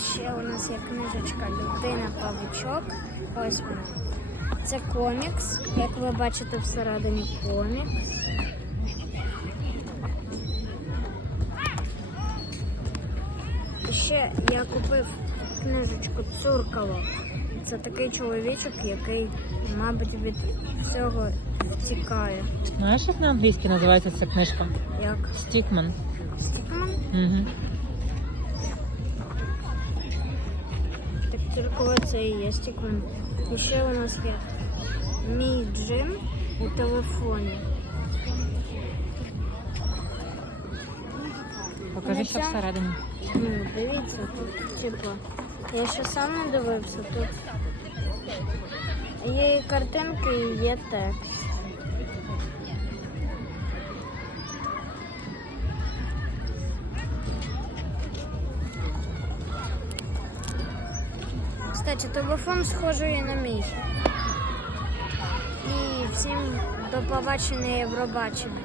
ще у нас є книжечка Людина Павучок. Ось вона. Це комікс. Як ви бачите, всередині комікс. І ще я купив книжечку Цуркало. Це такий чоловічок, який, мабуть, від всього втікає. Знаєш, як на англійській називається ця книжка? Як Стікман. Стікман? Угу. Так циркове це і є Стікман. І ще у нас є мій джим у телефоні. Покажи, що всередині. Ну, дивіться, тут, типу, я ще сам не дивився тут. Є і картинки, і є текст. Кстати, телефон схожий на мій. І всім до побачення і Євробачення.